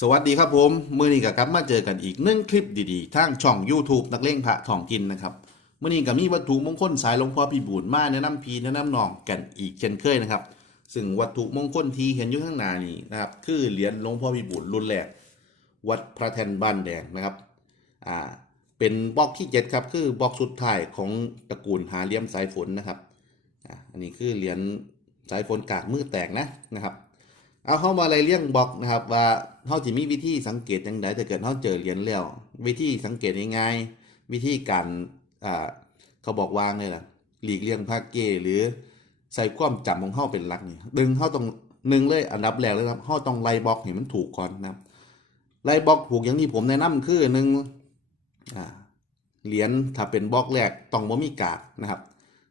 สวัสดีครับผมมื่อนี้ก็กลับมาเจอกันอีกหนึ่งคลิปดีๆทางช่อง YouTube นักเล่งพระท่องกินนะครับมื่อนี้ก็มีวัตถุมงคลสายหลวงพ่อพี่บูญมาแนะนำพีแนะนำน้องกันอีกเช่นเคยนะครับ ซึ่งวัตถุมงคลที่เห็นอยู่ข้างหน้านี้นะครับคือเหรียญหลวงพ่อพี่บูญรุ่นแรกวัดพระแทนบ้านแดงนะครับอ่าเป็นบล็อกที่เจ็ดครับคือบล็อกสุดท้ายของตระกูลหาเหลี่ยมสายฝนนะครับอ่าอันนี้คือเหรียญสายฝนกากมือแตกนะนะครับ เอาเข้ามาอะไรเลี่ยงบอกนะครับ ว่าเขาจะมีวิธีสังเกตอย่างไรถ้าเกิดเขาเจอเหรียญแล้ว วิธีสังเกตง่ายๆวิธีการอ่าเขาบอกวางเลยล่ะหลีกเลี่ยงภาคเกหรือใส่ความจำของเขาเป็นหลักนี่ดึงเขาต้องหนึ่งเลยอันดับแรกเลยครับเขาต้องไล่บล็อกให้มันถูกก่อนนะครับไล่บล็อกถูกอย่างที่ผมแนะนำคือหนึ่งอ่าเหรียญถ้าเป็นบล็อกแรกต้องบ่มีกากนะครับ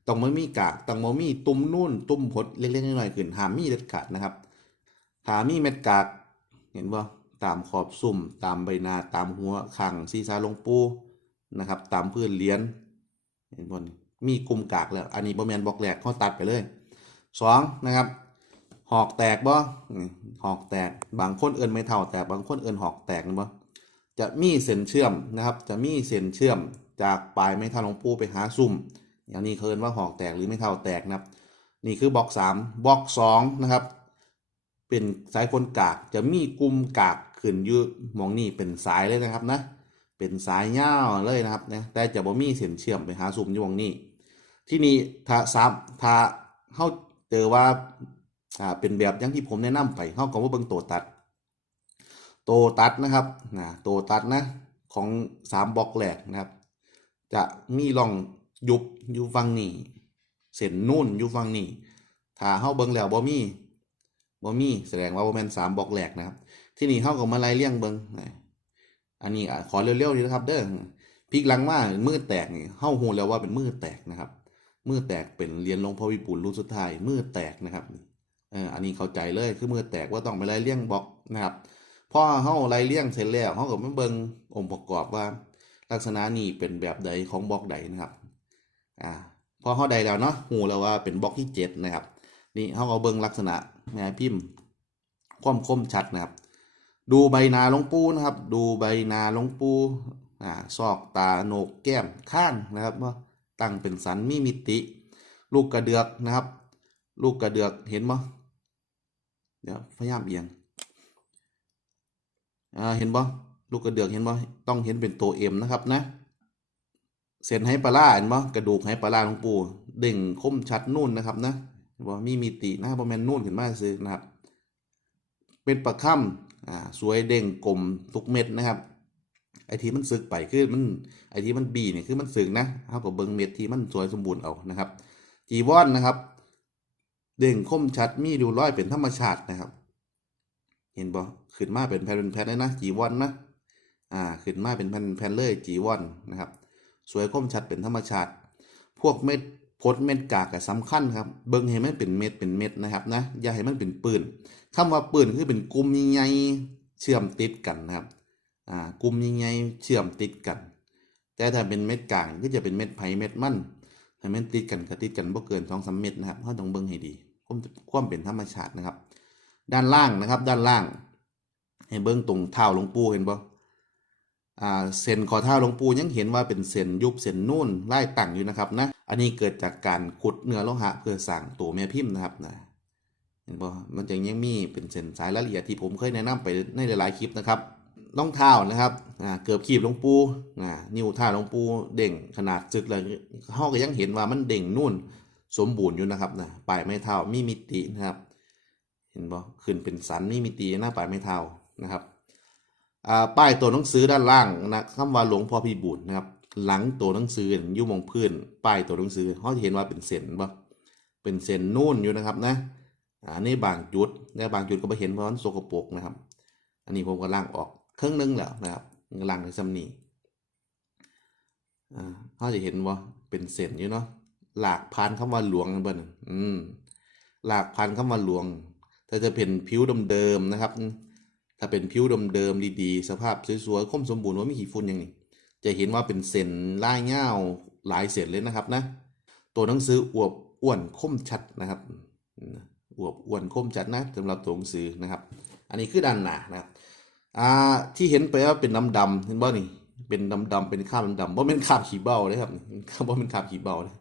ต้องบ่มีกากต้องบ่มีตุ่มนุ่น ตุ่มพดเล็กๆน้อยๆขึ้นห้ามมีเด็ดขาดนะครับ ถามีเม็ดกากเห็นบ่ตามขอบซุ่ม ตามใบหน้าตามหัวขังศีรษะหลงปูนะครับ ตามพื้นเหรียญเห็นบ่มีกลุ่มกากแล้ว อันนี้บ่แมนบอกแหลกเขาตัดไปเลยสองนะครับ หอกแตกบ่หอกแตกบางคนเอิ้นไม่เท่าแตกบางคนเอิ้นหอกแตกนะบ่จะมีเส้นเชื่อมนะครับ จะมีเส้นเชื่อมจากปลายไม้เท่าลงปูไปหาซุ่ม อย่างนี้เขาเอิ้นว่าหอกแตกหรือไม่เท่าแตกนะครับ นี่คือบล็อกสามบล็อกสองนะครับ เป็นสายฝนกากจะมีกลุ่มกากขึ้นอยู่มองนี่เป็นสายเลยนะครับนะเป็นสายยาวเลยนะครับนะแต่จะบ่มีเส้นเชื่อมไปหาซุ่มอยู่มองนี้ที่นี่ถ้าซับถ้าเฮาเจอว่าอ่าเป็นแบบอย่างที่ผมแนะนำไปเฮาก็ว่าเบิ่งตัวตัด ตัวตัดนะครับนะตัวตัดนะของสามบล็อกแรกนะครับ จะมีร่องยุบอยู่ฝั่งนี้เส้นนุ่นอยู่ฝั่งนี้ถ้าเฮาเบิ่งแล้วบ่มี บ่มีแสดงว่าบ่แม่นสามบล็อกแรกนะครับ ที่นี่เฮาก็มาไล่เลี่ยงเบิงอันนี้อะขอเร็วๆนี่นะครับ เด้อพลิกหลังมามือแตกนี่เฮาฮู้แล้วว่าเป็นมือแตกนะครับมือแตกเป็นเรียญหลงพ่อวิปุลรุ่นสุดท้ายมือแตกนะครับเอออันนี้เข้าใจเลยคือมือแตกว่าต้องไปไล่เลี่ยงบล็อกนะครับพอเฮาไล่เลี่ยงเสร็จแล้วเฮาก็มาเบิงองค์ประกอบว่า ลักษณะนี้เป็นแบบใดของบล็อกใดนะครับอ่าพอเฮาได้แล้วเนาะฮู้แล้วว่าเป็นบล็อกที่เจ็ดนะครับ นี่เขาก็เบิ่งลักษณะแม่พิมพ์ความคมชัดนะครับ ดูใบนาลงปูนะครับ ดูใบนาลงปูอ่าซอกตาโหนกแก้มข้างนะครับว่าตั้งเป็นสันมีมิติ ลูกกระเดือกนะครับ ลูกกระเดือกเห็นมั้เดี๋ยวพยายามเอียงอ่าเห็นบ่ลูกกระเดือกเห็นบ่ต้องเห็นเป็นตัวเอ็มนะครับนะเส้นให้ปลาล่าเห็นบ่กระดูกให้ปลาล่าหลวงปู่เด่งคมชัดนู่นนะครับนะ บ่มีมิตินะบ่แม่นนู่นขึ้นมาซื้อนะครับ เป็นประค่ำอ่าสวยเด้งกลมทุกเม็ดนะครับไอที่มันสึกไปคือมันไอที่มันบีเนี่ยคือมันสึกนะเฮาก็เบิงเม็ดที่มันสวยสมบูรณ์เอานะครับจีวรนนะครับ เด้งคมชัดมีดูร้อยเป็นธรรมชาตินะครับ เห็นบ่ขึ้นมาเป็นแผ่นเป็นแผ่นเลยนะจีวรนนะอ่าขึ้นมาเป็นแผ่นแผ่นเลยจีวรนนะครับ สวยคมชัดเป็นธรรมชาติ พวกเม็ด พดเม็ดกากก็สำคัญครับ เบิ่งให้มันเป็นเม็ดเป็นเม็ดนะครับนะอย่าให้มันเป็นปืนคำว่าปืนคือเป็นกลุ่มใหญ่เชื่อมติดกันนะครับอ่ากลุ่มใหญ่เชื่อมติดกัน แต่ถ้าเป็นเม็ดกางก็จะเป็นเม็ดไผ่เม็ดมันถ้าเม็ดติดกันก็ติดกันบ่เกิน2-3เม็ดนะครับเราต้องเบิ่งให้ดีความความเป็นธรรมชาตินะครับ ด้านล่างนะครับ ด้านล่าง ให้เบิ่งตรงเท้าหลวงปู่เห็นบ่อ่าเส้นขอเท้าหลวงปู่ยังเห็นว่าเป็นเส้นยุบเส้นนุ่นไล่ตั้งอยู่นะครับนะ อันนี้เกิดจากการขุดเนื้อโลหะเพื่อสั่งตัวแม่พิมพ์นะครับนะเห็นบ่มันจะยังมีเป็นเส้นสายละเอียดที่ผมเคยแนะนำไปในหลายๆคลิปนะครับรองเท้านะครับอ่าเกือบขีบหลวงปู่อ่านิ้วเท้าหลวงปู่เด่งขนาดจึกเลยเฮาก็ยังเห็นว่ามันเด่งนุ่นสมบูรณ์อยู่นะครับนะปลายไม้เท้ามีมิตินะครับ เห็นบ่ขึ้นเป็นสันมีมิติหน้าปลายไม้เท้านะครับอ่าป้ายตัวหนังสือด้านล่างนะคำว่าหลวงพ่อพีบุญนะครับ หลังตัวหนังสืออยู่มองพื้นป้ายตัวหนังสือเขาจะเห็นว่าเป็นเส้นบ่เป็นเส้นนู่นอยู่นะครับนะอ่านี่บางจุดในบางจุดก็ไปเห็นเพราะมันสกปรกนะครับ อันนี้ผมก็ล่างออกครึ่งหนึงแล้วนะครับล่างในซ้ำนี้อ่าเขาจะเห็นว่าเป็นเส้นอยู่เนาะหลากผ่านคำว่าหลวงนั่นเบิ่นอืมหลากผ่านคำว่าหลวงถ้าจะเป็นผิวเดิมๆนะครับ ถ้าเป็นผิวเดิมๆดีๆ สภาพสวยๆคมสมบูรณ์ว่าไม่ขี้ฝุ่นอย่างนี้ จะเห็นว่าเป็นเส้นลายเงาหลายเส้นเลยนะครับนะ ตัวหนังสืออวบอ้วนคมชัดนะครับอวบอ้วนคมชัดนะสำหรับตัวหนังสือนะครับ อันนี้คือด้านหน้านะครับที่เห็นไปว่าเป็นดำดำๆเห็นบ่นี่เป็นดำดำๆเป็นคาบดำดำว่าเป็นคาบขี้เบ้าเลยครับว่าเป็นคาบขี้เบ้าเลย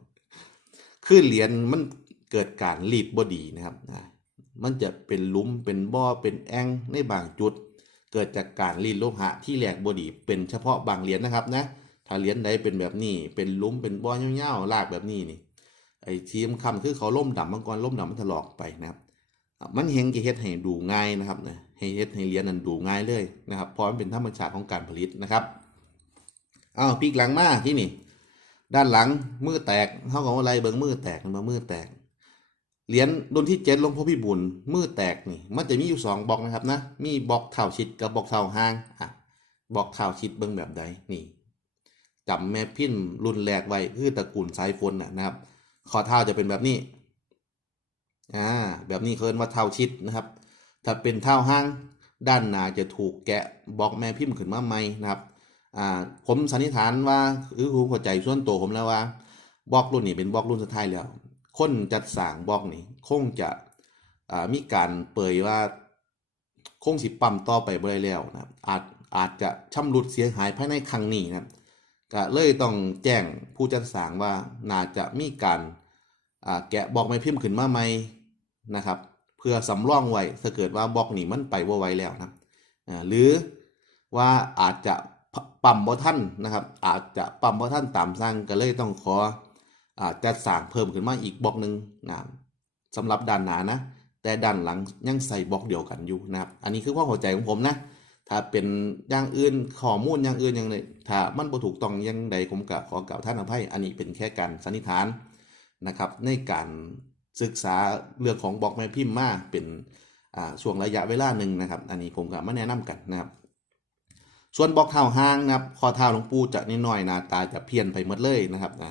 คือเหรียญมันเกิดการรีดบ่ดีนะครับมันจะเป็นลุมเป็นบ่อเป็นแองในบางจุด เกิดจากการรีดโลหะที่แหลกบ่ดีเป็นเฉพาะบางเหรียญนะครับนะถ้าเหรียญใดเป็นแบบนี้ เป็นลุมเป็นบ่อเงาวๆลากแบบนี้นี่ไอ้ทีมคำคือเขาล่มดำมังกรล่มดำมันถลอกไปนะครับ มันเฮงจะเฮ็ดให้ดูง่ายนะครับนะให้เฮ็ดให้เหรียญนั้นดูง่ายเลยนะครับเพราะมันเป็นธรรมชาติของการผลิตนะครับอ้าวปีกหลังมาที่นี่ ด้านหลังมือแตกเท่ากับว่าอะไรเบิ่งมือแตกมันมามือแตก เหรียญรุ่นที่เจ็ดลงพ่อพี่บุญมือแตกนี่ มันจะมีอยู่สองบล็อกนะครับนะ มีบล็อกเท่าชิดกับบล็อกเท่าห่างอะบล็อกเท่าชิดเบิ่งแบบใดนี่จำแม่พิมพ์รุ่นแรกไว้คือตระกูลสายฝนนะครับข้อเท้าจะเป็นแบบนี้อ่าแบบนี้เขาเรียกว่าเท้าชิดนะครับ ถ้าเป็นเท้าห้างด้านหน้าจะถูกแกะบล็อกแม่พิมพ์ขึ้นมาใหม่นะครับอ่าผมสันนิษฐานว่าหรือผมเข้าใจส่วนตัวผมแล้วว่าบล็อกรุ่นนี้เป็นบล็อกรุ่นสุดท้ายแล้ว คนจัดสร้างบล็อกนี้คงจะอ่ามีการเปยว่าคงสิปั๊มต่อไปบ่ได้แล้วนะครับอาจอาจจะชำรุดเสียหายภายในครั้งนี้นะก็เลยต้องแจ้งผู้จัดสร้างว่าน่าจะมีการอ่าแกะบล็อกไม้พิมพ์ขึ้นมาใหม่นะครับ เพื่อสำรองไว้ถ้าเกิดว่าบล็อกนี้มันไปบ่ไหวแล้วนะหรือว่าอาจจะปั๊มบ่ทันนะครับ อาจจะปั๊มบ่ทันตามสั่งก็เลยต้องขอ อาจัดสร้างเพิ่มขึ้นมาอีกบล็อกหนึ่งนะสำหรับด้านหนานะ แต่ด้านหลังยังใส่บล็อกเดียวกันอยู่นะครับ อันนี้คือความเข้าใจของผมนะ ถ้าเป็นอย่างอื่นข้อมูลอย่างอื่นอย่างใดถ้ามันบ่ถูกต้องย่างใดผมก็ขอกล่าวท่านอภัยอันนี้เป็นแค่การสันนิษฐานนะครับ ในการศึกษาเรื่องของบล็อกแม่พิมพ์มาเป็นอ่าช่วงระยะเวลาหนึ่งนะครับ อันนี้ผมก็มาแนะนำกันนะครับ ส่วนบล็อกเท้าห้างนะครับ ข้อเท้าหลวงปู่จะนิดหน่อยหน้าตาจะเพี้ยนไปหมดเลยนะครับนะ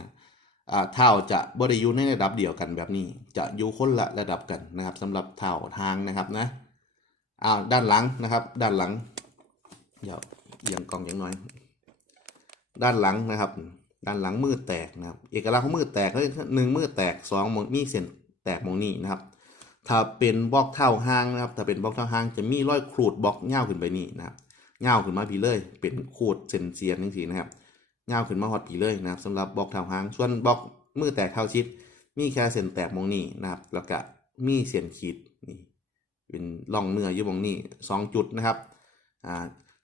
เท้าจะบริยุในระดับเดียวกันแบบนี้ จะอยู่คนละระดับกันนะครับสำหรับเท้าทางนะครับนะอ้าวด้านหลังนะครับ ด้านหลังเดี๋ยวเอียงกล้องอย่างน้อย ด้านหลังนะครับ ด้านหลังมือแตกนะครับ เอกลักษณ์ของมือแตกเลยหนึ่งมือแตกสองมีเส้นแตกมองนี่นะครับ ถ้าเป็นบล็อกเท่าห้างนะครับ ถ้าเป็นบล็อกเท่าห้างจะมีรอยขูดบล็อกเง่าวขึ้นไปนี่นะครับเง่าวขึ้นมาพีเลย เป็นขูดเส้นเสียนจังซี่นะครับ เงาขึ้นมาฮอดพีเลยนะครับสำหรับบล็อกเท่าหางส่วนบล็อกมือแตกเท่าชิด มีแค่เส้นแตกมองนี่นะครับแล้วก็มีเส้นขีดนี่เป็นร่องเนื้ออยู่มองนี่สองจุดนะครับอ่า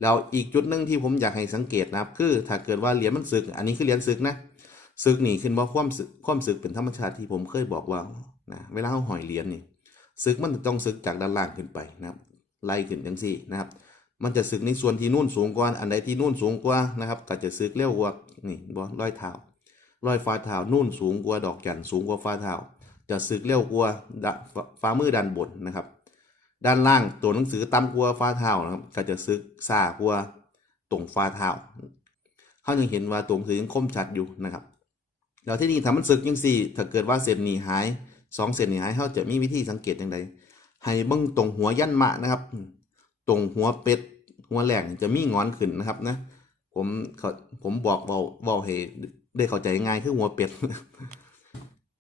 แล้วอีกจุดหนึ่งที่ผมอยากให้สังเกตนะครับ คือถ้าเกิดว่าเหรียญมันสึก อันนี้คือเหรียญสึกนะสึกนี่ขึ้นว่าความสึกความสึกเป็นธรรมชาติที่ผมเคยบอกว่านะเวลาเขาหอยเหรียญนี่สึกมันต้องสึกจากด้านล่างขึ้นไปนะครับ ไล่ขึ้นจังสี่นะครับ มันจะสึกในส่วนที่นู่นสูงกว่า อันใดที่นู่นสูงกว่านะครับก็จะสึกเร็วกว่า นี่บอร้อยเท้าร้อยฟ้าเท้านู่นสูงกว่าดอกจันสูงกว่าฟ้าเท้าจะสึกเร็วกว่าดะฟ้ามือด้านบนนะครับ ด้านล่างตัวหนังสือต่ำกว่าฟ้าเท้านะครับก็จะซึกซ่ากว่าตรงฟ้าเท้าเขายังเห็นว่าตรงสือยังคมชัดอยู่นะครับแล้วที่นี่ถ้ามันซึกยังสี่ถ้าเกิดว่าเส้นนี้หายสองเส้นนี้หายเขาจะมีวิธีสังเกตอย่างไรให้เบิ้งตรงหัวยันมะนะครับ ตรงหัวเป็ดหัวแหลงจะมีงอนขึ้นนะครับนะ ผมเขาผมบอกเบาเบาให้ได้เข้าใจง่ายคือหัวเป็ด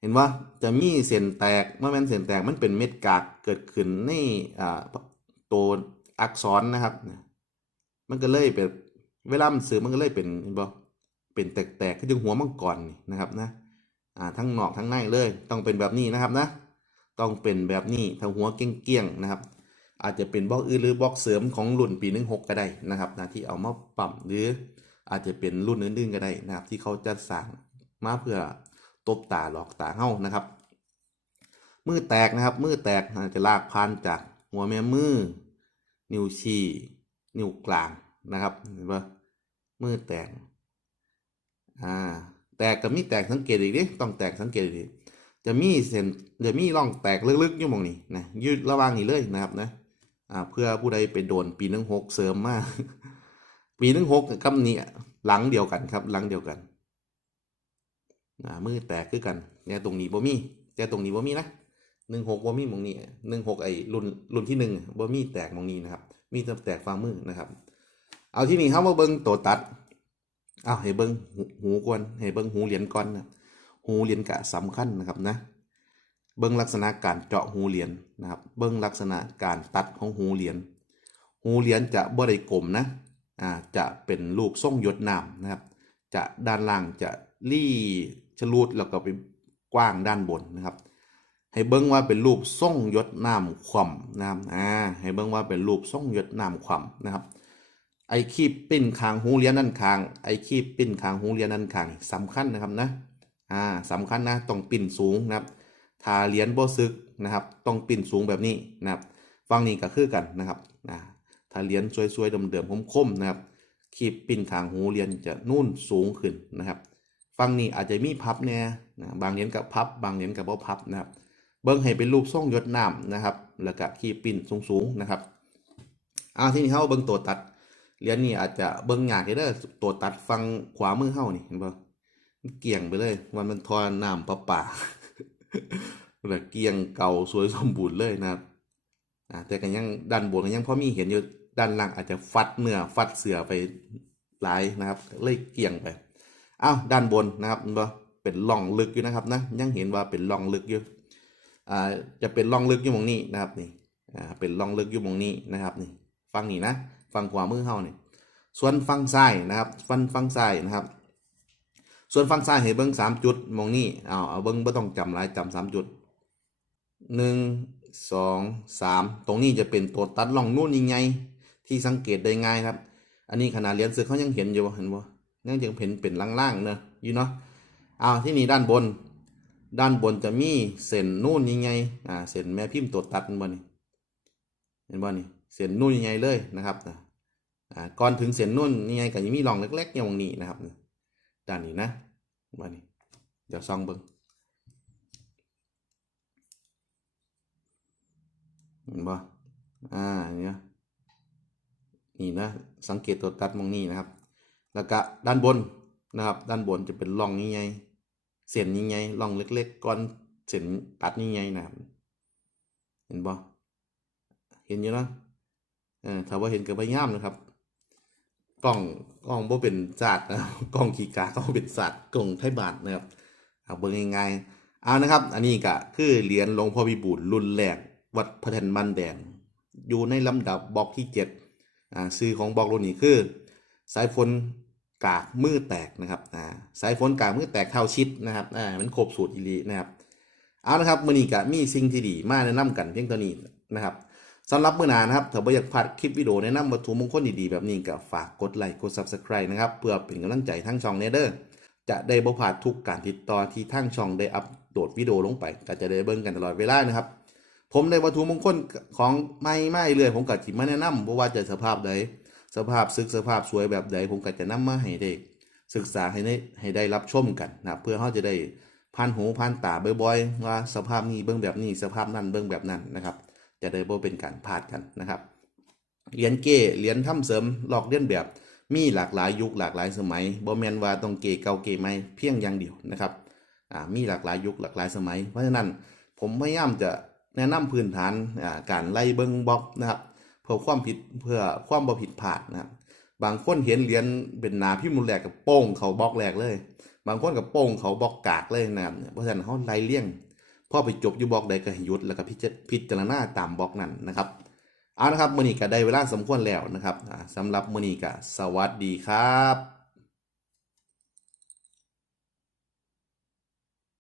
เห็นว่าจะมีเส้นแตกเมื่อมันเส้นแตกมันเป็นเม็ดกากเกิดขึ้นในอ่าตัวอักษรนะครับ มันก็เลยเป็นเวลามันสื่อมันก็เลยเป็นเห็นบ่เป็นแตกๆคือจึงหัวมังกรนี่นะครับนะอ่าทั้งนอกทั้งในเลย ต้องเป็นแบบนี้นะครับนะ ต้องเป็นแบบนี้ถ้าหัวเกี้ยงๆนะครับ อาจจะเป็นบล็อกอื่นหรือบล็อกเสริมของรุ่นปีหนึ่งหกก็ได้นะครับนะที่เอามาปรับหรืออาจจะเป็นรุ่นอื่นๆก็ได้นะครับ ที่เขาจัดสร้างมาเพื่อตบตาหลอกตาเฮ้านะครับ มือแตกนะครับ มือแตกอาจจะลากพันจากหัวแม่มือ นิ้วชี้นิ้วกลางนะครับเห็นปะมือแตกอ่าแตกกับมีแตกสังเกตอีกดิต้องแตกสังเกตอีกดิจะมีเส้นจะมีร่องแตกลึกๆอยู่หมองนี้นะยืดระว่างนี้เลยนะครับนะ อ่าเพื่อผู้ใดไปโดนปีหนึ่งหกเสริมมาก ปีหนึ่งหกกับนี้หลังเดียวกันครับ หลังเดียวกันอ่ามือแตกคือกันเนี่ยตรงนี้บ่มีแต่ตรงนี้บ่มีนะหนึ่งหกบ่มีมองนี้หนึ่งหกไอ้รุ่นรุ่นที่หนึ่งบ่มีแตกมองนี้นะครับ มีแต่แตกฝ่ามือนะครับ เอาที่นี่เฮามาเบิ่งตัวตัดเอาให้เบิ่งหูก่อนให้เบิ่งหูเหรียญก่อนนะหูเหรียญกะสำคัญนะครับนะ เบิ่งลักษณะการเจาะหูเหรียญนะครับ เบิ่งลักษณะการตัดของหูเหรียญ หูเหรียญจะบ่ได้กลมนะ อ่า จะเป็นรูปทรงหยดน้ำนะครับ จะด้านล่างจะรี่ชลูดแล้วก็ไปกว้างด้านบนนะครับ ให้เบิ้งว่าเป็นรูปทรงยดน้ำคว่ำนะครับ อ่า ให้เบิ้งว่าเป็นรูปทรงยดน้ำคว่ำนะครับ ไอ้คีบปิ้นคางหูเหรียญด้านข้าง ไอ้คีบปิ้นคางหูเหรียญด้านข้างนี่สำคัญนะครับนะ อ่าสำคัญนะ ต้องปิ้นสูงนะครับ ถ้าเหรียญบ่ซึกนะครับ ต้องปิ้นสูงแบบนี้นะครับฟังนี้ก็คือกันนะครับนะถ้าเหรียญสวยๆเดิมๆคมๆนะครับคีบปิ้นคางหูเหรียญจะนุ่นสูงขึ้นนะครับฟังนี้อาจจะมีพับแน่นะบางเหรียญกับพับ บางเหรียญกับบ่พับนะครับ เบิ้งให้เป็นรูปทรงยดน้ำนะครับ แล้วก็คีบปิ้นสูงๆนะครับอาที่นี้เฮาเบิ้งตัวตัดเหรียญนี่อาจจะเบิ่งหยากเด้อตัวตัดฟังขวามือเฮานี่เห็นบ่มันเกี่ยงไปเลยมันมันทอน้ำประปา แบบเกียงเก่าสวยสมบูรณ์เลยนะครับอ่าแต่ก็ยังด้านบนก็ยังพอมีเห็นอยู่ด้านล่างอาจจะฟัดเนื้อฟัดเสือไปหลายนะครับเลยเกียงไปอ้าวด้านบนนะครับเห็นบ่เป็นร่องลึกอยู่นะครับนะยังเห็นว่าเป็นร่องลึกอยู่อ่าจะเป็นร่องลึกอยู่หมองนี้นะครับนี่อ่าเป็นร่องลึกอยู่หมองนี้นะครับนี่ฟังนี่นะฝั่งขวามือเฮานี่ส่วนฝั่งซ้ายนะครับฝั่งฝั่งซ้ายนะครับ ส่วนฝั่งซ้ายให้เบิ่งสามจุดมองนี่เอาเอาเบิ่งบ่ต้องจำหลายจำสามจุดหนึ่งสองสามตรงนี้จะเป็นตัวตัดล่องนู่นยังไงที่สังเกตได้ง่ายครับ อันนี้ขนาดเรียญซึกเขายังเห็นอยู่เห็นบ่ยังยังเห็นเป็นล่างๆเนอะอยู่เนาะเอาที่นี่ด้านบน ด้านบนจะมีเส้นนู่นยังไงอ่าเส้นแม่พิมพ์ตัวตัดเห็นบ่นี่เห็นบ่นี่เส้นนุ่นยังไงเลยนะครับอ่าก่อนถึงเส้นนุ่นยังไงก็ยังมีร่องเล็กๆอย่างนี้นะครับ ด้านนี้นะบ่นี่เดี๋ยวซองเบิ่งเห็นบ่อ่าเนี่ยนี่นะสังเกตตัวตัดมองนี่นะครับ แล้วก็ด้านบนนะครับ ด้านบนจะเป็นร่องยังไงเส้นยังไงร่องเล็ก ๆก่อนเส้นตัดยังไงนะครับเห็นบ่เห็นอยู่นะเออถ้าว่าเห็นก็พยายามนะครับ กล้องกล้องบ่เป็นศาสตร์นะกล้องขีกากล้องเป็นศาสตร์กล้องไทยบาทนะครับเอาเบิ่งง่ายๆเอานะครับ อันนี้ก็คือเหรียญหลวงพ่อพิบูลรุ่นแรกวัดพระแท่นมันแดง อยู่ในลำดับบล็อกที่เจ็ดอ่าซื้อของบล็อกรุ่นนี้คือ สายฝนกากมือแตกนะครับอ่าสายฝนกากมือแตกเท่าชิดนะครับอ่ามันครบสูตรอีลีนะครับเอานะครับมื้อนี้ก็มีสิ่งที่ดีมาแนะนำกันเพียงเท่านี้นะครับ สำหรับมื้อหนานะครับถ้าบ่อยากพลาดคลิปวิดีโอแนะนำวัตถุมงคลดีๆแบบนี้ก็ฝากกดไลค์กด Subscribe นะครับ เพื่อเป็นกำลังใจทั้งช่องเนเดอร์จะได้บ่พลาดทุกการติดต่อที่ทั้งช่องได้อัปโหลดวิดีโอลงไป ก็จะได้เบิ่งกันตลอดเวลานะครับ ผมได้วัตถุมงคลของไม่ไม่เรื่อยผมก็สิมาแนะนำบ่ว่าจะสภาพใดสภาพซึกสภาพสวยแบบใดผมก็จะนำมาให้ได้ศึกษาให้ได้ให้ได้รับชมกันนะเพื่อเราจะได้ผ่านหูผ่านตาบ่อยๆว่าสภาพนี้เบิ่งแบบนี้สภาพนั้นเบิ่งแบบนั้นนะครับ จะได้บ่เป็นการพลาดกันนะครับเหรียญเก้เหรียญถ้ำเสริมหลอกเลียนแบบมีหลากหลายยุคหลากหลายสมัยบ่แมนว่าต้องเกเก่าเกใหม่เพียงอย่างเดียวนะครับอ่ามีหลากหลายยุคหลากหลายสมัย เพราะฉะนั้นผมพยายามจะแนะนำพื้นฐานอ่าการไล่เบิ่งบล็อกนะครับเพื่อความผิดเพื่อความบ่ผิดพลาดนะครับบางคนเห็นเหรียญเป็นนาพิมพ์มุนแรกกับโป้งเขาบล็อกแรกเลย บางคนกับโป้งเขาบล็อกกากเลยนะครับเพราะฉะนั้นเขาไล่เลี่ยง พอไปจบอยู่บล็อกใดก็ให้หยุดแล้วก็พิจพิจารณาตามบล็อกนั้นนะครับเอานะครับมือนี้ก็ได้เวลาสมควรแล้วนะครับสำหรับมือนี้ก็สวัสดีครับ